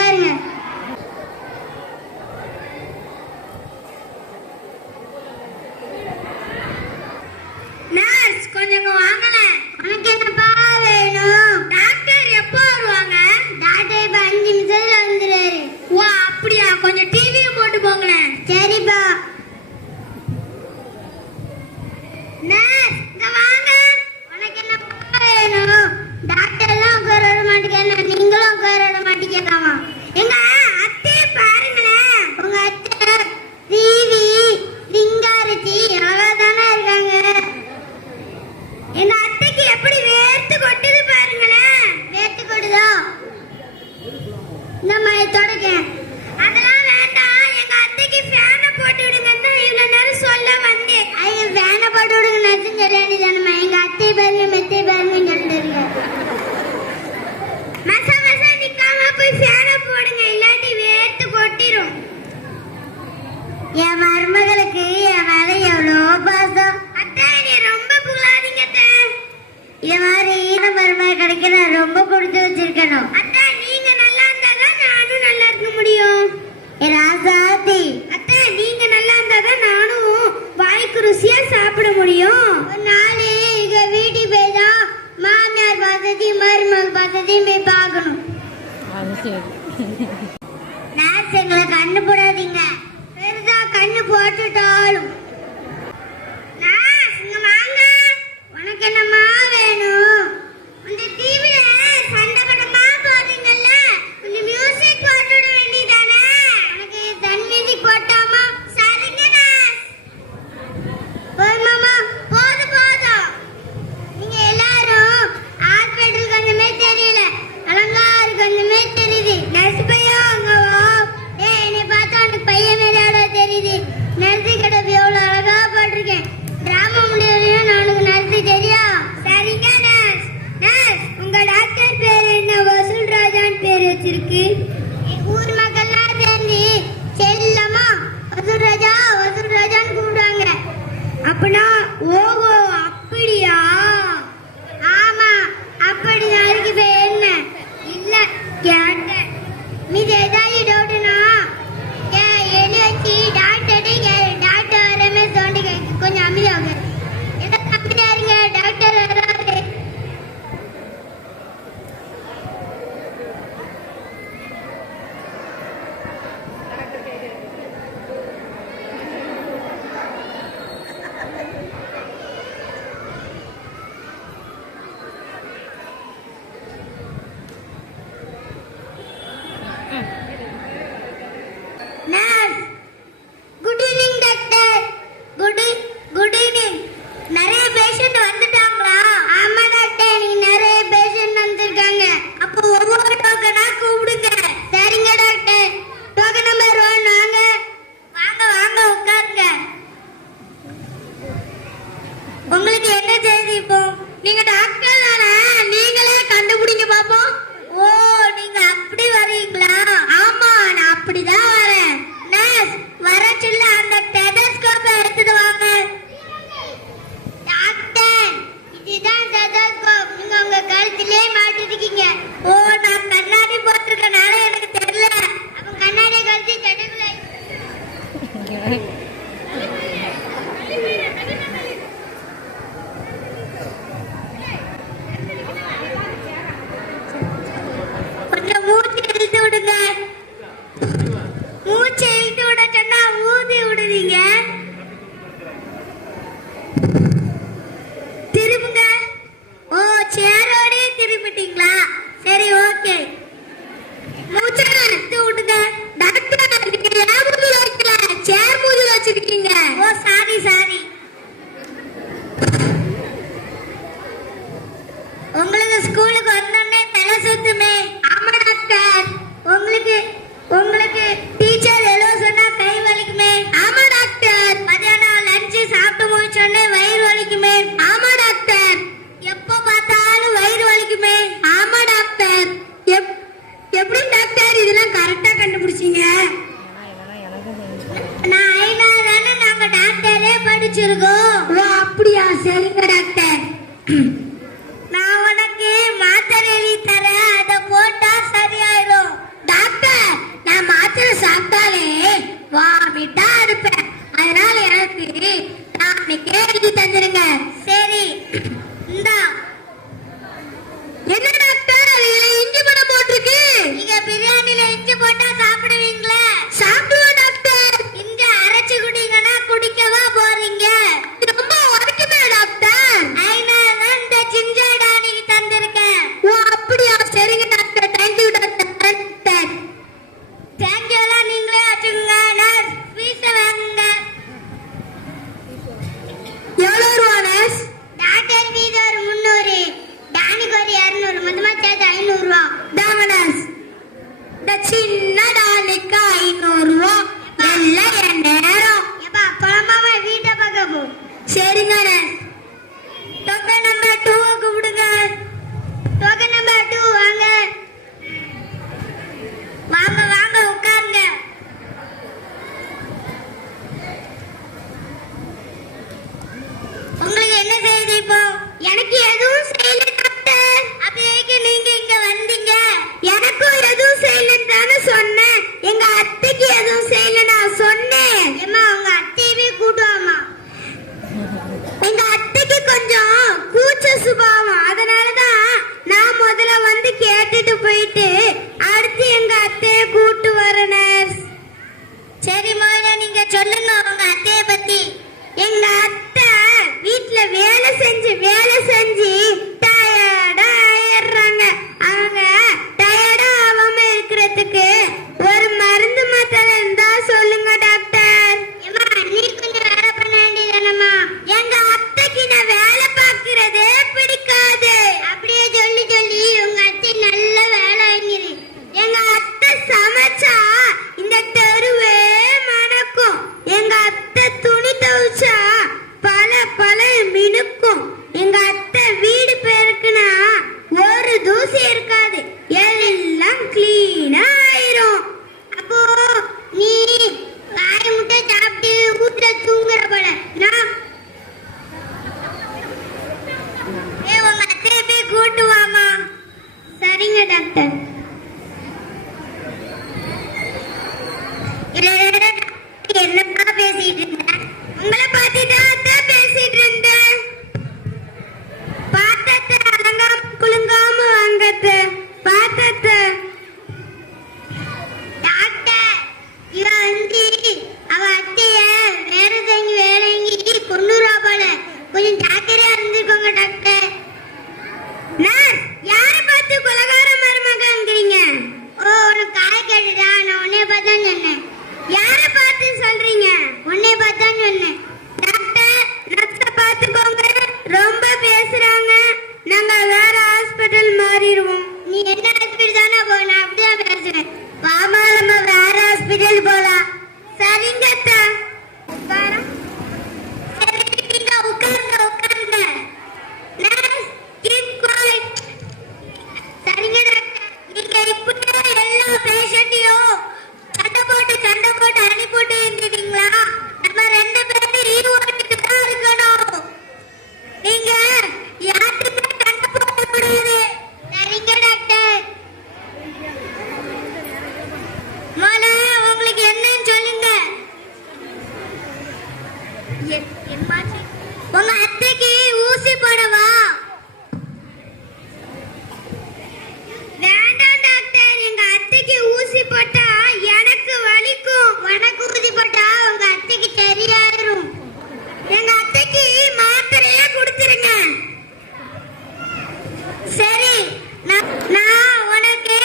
உட்காருங்க. நர்ஸ் கொஞ்சம் வாங்கல. உனக்கு என்னப்பா வேணும்? டாக்டர் எப்போ வருவாங்க? டாக்டர் இப்ப 5 நிமிஷத்துல வந்துருவாரு. ஓ அப்படியா, கொஞ்சம் டிவியை போட்டு போங்களேன். சரிப்பா. நர்ஸ் இங்க வாங்க. உனக்கு என்னப்பா வேணும்? டாக்டர் எல்லாம் உட்கார விட மாட்டேங்க, நீங்களும் உட்கார விட மாட்டேங்கலாமா? எங்க அத்தை பாருங்களேன். உங்க அத்தை டிவி லிங்காரிச்சி அழகாதானே இருக்காங்க. எங்க அத்தைக்கு எப்படி வேர்த்து கொட்டுது பாருங்களேன். வேர்த்து கொட்டுதோ? இந்த மாதிரி தொடக்க. அதெல்லாம் வேண்டாம், எங்க அத்தைக்கு ஃபேனை போட்டு விடுங்கன்னு தான் இவ்வளவு நேரம் சொல்ல வந்தேன். ஐயோ ஃபேனை போட்டு விடுங்க நச்சுன்னு சொல்ல வேண்டியதானம்மா. எங்க அத்தை பாருங்க மெத்தை பாருங்கன்னு சொல்லிட்டு மசா மசா நிக்காம போய் ஃபேனை போடுங்க, இல்லாட்டி வேர்த்து கொட்டிரும். என் மருமகளுக்கு என் மேல எவ்வளோ பாசம். அத்தை நீ ரொம்ப புகழாதீங்க அத்தை. என் மாதிரி மருமக கிடைக்க நான் ரொம்ப கொடுத்து வச்சிருக்கணும். அத்தை நீங்க நல்லா இருந்தாதான் நானும் நல்லா இருக்க முடியும். ராசாத்தி அத்தை நீங்க நல்லா இருந்தாதான் நானும் வாய்க்கு ருசியா சாப்பிட முடியும். ஒரு நாள் எங்க வீட்டுக்கு போய் தான் மாமியார் பாசத்தையும் மருமக பாசத்தையும் போய் பார்க்கணும். நர்ஸ் எங்களை கண்ணு போடாதீங்க, பெருசா கண்ணு போட்டுட்டாலும். நர்ஸ் இங்க வாங்க. உனக்கு என்னமா வேணும்? இந்த டிவில சண்டை படமா போடுறீங்கல்ல, கொஞ்சம் மியூசிக் போட்டு விட வேண்டியதானே? உனக்கு சன் மியூசிக் போட்டாமா? சரிங்க நர்ஸ். போதுமாமா? போதும் போதும். நீங்க எல்லாரும் ஹாஸ்பிட்டல் கண்ணுமே தெரியல, அலங்காரு கண்ணுமே தெரியுது. நர்ஸ் பையன் அங்க வா. ஏய் என்னை பார்த்தா உனக்கு பையன் மேல தெரியுது. நர்ஸு கிட்ட எவ்வளவு அழகா போட்டிருக்கேன். டிராமா முடியலையும் நானுக்கு நர்ஸு தெரியும். சரிங்க நர்ஸ். நர்ஸ் உங்க டாக்டர் பேர் என்ன? வசூல் ராஜான்னு பேர் வச்சிருக்கு. ஊர் மக்கள்லாம் சேர்ந்து செல்லமா வசூல் ராஜா வசூல் ராஜான்னு கூப்பிடுவாங்க. அப்படின்னா ஓஹோ அப்படியா? ஆமா அப்படிதான். அதுக்கு பேர் என்ன? இல்ல கேட்டேன். மீது ஏதாவது டவுட்னா எழுதி வச்சு டாக்டர் டாக்டர் வரமே தோண்டி கொஞ்சம் அமைதியாங்க. எதாவது அமைதியா இருங்க, டாக்டர் வராது. Nurse good evening doctor. Good evening. நிறைய பேஷண்ட் வந்துட்டாங்களா? ஆமா டாக்டர், நீங்க நிறைய பேஷண்ட் வந்திருக்காங்க. அப்போ ஒவ்வொரு டோக்கனா கூப்பிடுங்க. சரிங்க டாக்டர். டோக்கன் நம்பர் 1 வாங்க. வாங்க வாங்க உட்காருங்க. உங்களுக்கு என்ன செய்தி இப்போ? நீங்க டாக்டர் தானே, நீங்களே கண்டுபிடிங்க பாப்போம். ஓ நீங்க அப்படி வரீங்களா? ஆமா நான் அப்படிதான் வரேன். நர்ஸ் வர சொல்ல அந்த டெலஸ்கோப்பை எடுத்துட்டு வாங்க. டாக்டர் இதுதான் டெலஸ்கோப், நீங்க உங்க கழுத்திலே மாட்டிருக்கீங்க. ஓ நான் கண்ணாடி போட்டிருக்கனால எனக்கு தெரியல. அப்ப கண்ணாடி கழுத்தி தடுக்கல. கொஞ்சம் மூச்சு இழுத்து விடுங்க. மூச்சை இழுத்து விட சொன்னா ஊதி விடுவீங்க. திரும்புங்க. ஓ சேரோடே திரும்பிட்டீங்களா? சரி ஓகே. மூச்சை இழுத்து விடுங்க. டாக்டர் நீங்க ஏன் மூஞ்சில வைக்கல, சேர் மூஞ்சில வச்சிருக்கீங்க. ஓ சாரி சாரி. உங்களுக்கு ஸ்கூலுக்கு வந்தோடனே தலை சுத்துமே. ஆமா டாக்டர். உங்களுக்கு உங்களுக்கு டீச்சர் எல்லோ சொன்னா கை வலிக்குமே. ஆமா டாக்டர். மதியானம் லஞ்ச் சாப்பிட்டு முடிச்சோடனே வயிறு வலிக்குமே. ஆமா டாக்டர். எப்போ பார்த்தாலும் வயிறு வலிக்குமே. ஆமா டாக்டர். எப்படி டாக்டர் இதெல்லாம் கரெக்டா கண்டுபிடிச்சீங்க? நான் ஐநாள் தானே நாங்க டாக்டரே படிச்சிருக்கோம். ஓ அப்படியா? சரிங்க டாக்டர். நான் உனக்கு மாத்திரை டாக்டர். என்னப்பா பேசிட்டு இருந்தேன்? உங்களை பார்த்துதான் பேசிட்டு இருந்தேன். பார்த்தத்த அலங்காம குலுங்காம வாங்கத்த பார்த்தத்த. டாக்டர், இவ வந்து அவ அத்தைய வேற எங்கி கொன்னுரா போல. கொஞ்சம் ஜாக்கிரதையா இருந்துக்கோங்க டாக்டர். நர்ஸ், யார பார்த்து கொலகார மருமகங்கிறீங்க? ஓ, உனக்கு காய் கேட்டுடா. நான் உன்னைய பார்த்தா சொன்னேன். யார பார்த்து சொல்றீங்க? உன்னைய பார்த்தா சொன்னேன். டாக்டர், நர்ஸ பார்த்துக்கோங்க. ரொம்ப பேசுறாங்க. நாங்க வேற ஹாஸ்பிடல் மாறிடுவோம். நீ என்ன ஹாஸ்பிடல் தானே போ. நான் அப்படிதான் பேசுறேன். வாமா, நம்ம வேற ஹாஸ்பிடல் போலாம். சரிங்க அத்தா. உட்காரம். சரி, நீங்க உட்காருங்க உட்காருங்க. Nurse, keep quiet. சரிங்க டாக்டர். நீங்க இப்படியே எல்லா பேஷண்ட்டையும் சண்டை போட்டு அனுப்பிட்டு இருந்தீங்களா? நம்ம ரெண்டு பேரும் ஈடுபட்டு தான் இருக்கணும். நீங்க யாருக்குமே சண்டை போட முடியாது. சரிங்க டாக்டர். முதல்ல உங்களுக்கு என்னன்னு சொல்லுங்க. உங்க அத்தைக்கு ஊசி போடவா? வேண்டாம் டாக்டர். எங்க அத்தைக்கு ஊசி போட்டா எனக்கு வலிக்கும். உனக்கு ஊசி போட்டா உங்க அத்தைக்கு சரியாயிரும். எங்க அத்தைக்கு மாத்திரையே கொடுத்துருங்க. சரி, நான் உனக்கு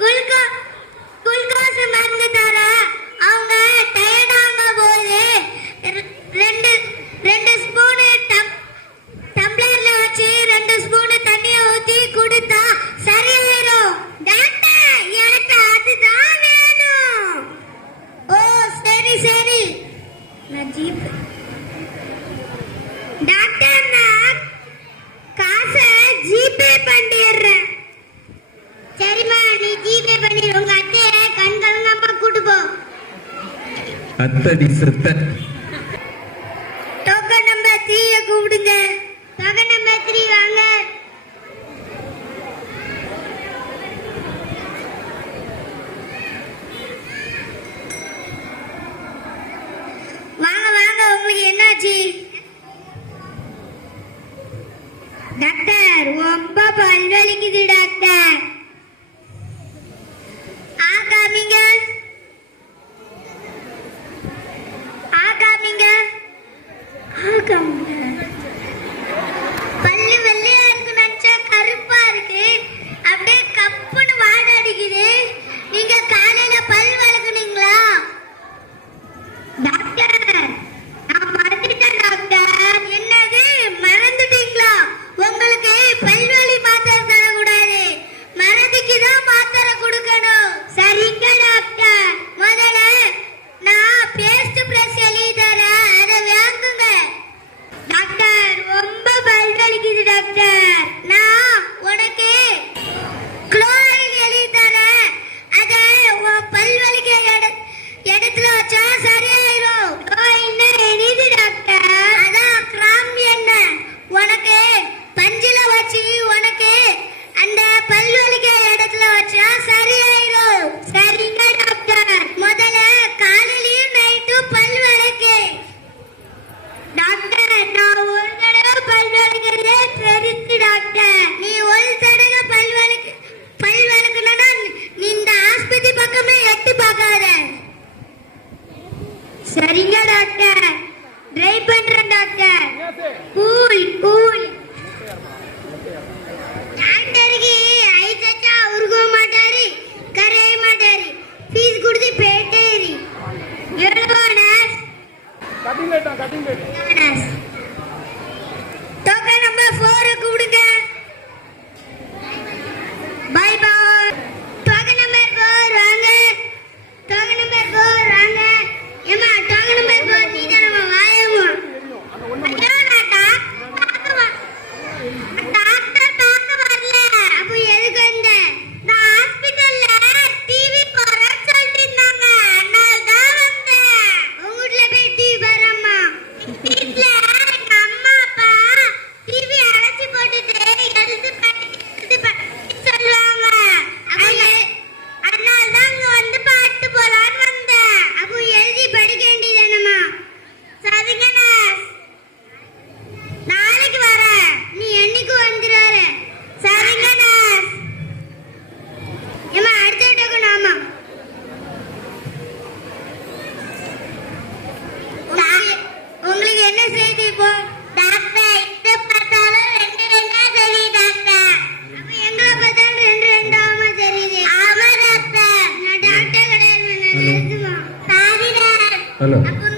குளுக்கோஸ் மருந்து தரேன். அவங்க டயர்டான போது ரெண்டு ஸ்பூனு டம்ளர்ல வச்சு 2 ஸ்பூன் தண்ணிய ஊத்தி குடுத்தா சரியாயிரும். டாக்டர், எனக்கு அதுதான் வேணும். ஓ, சரி சரி. நான் ஜிபே டாக்டர், நான் காசை ஜிபே பண்ணிடுறேன். சரிம்மா, நீ ஜிபே பண்ணிடு. உங்க அத்தைய கண் கலங்காம கூட்டு போ. அத்தடி செத்த. டோக்கன் நம்பர் 3 கூப்பிடுங்க. டோக்கன் நம்பர் 3 வாங்க. வாங்க வாங்க, உங்களுக்கு என்னாச்சு? டாக்டர், ரொம்ப பல் வலிக்குது டாக்டர். காமிங்க. ஹலோ அப்போ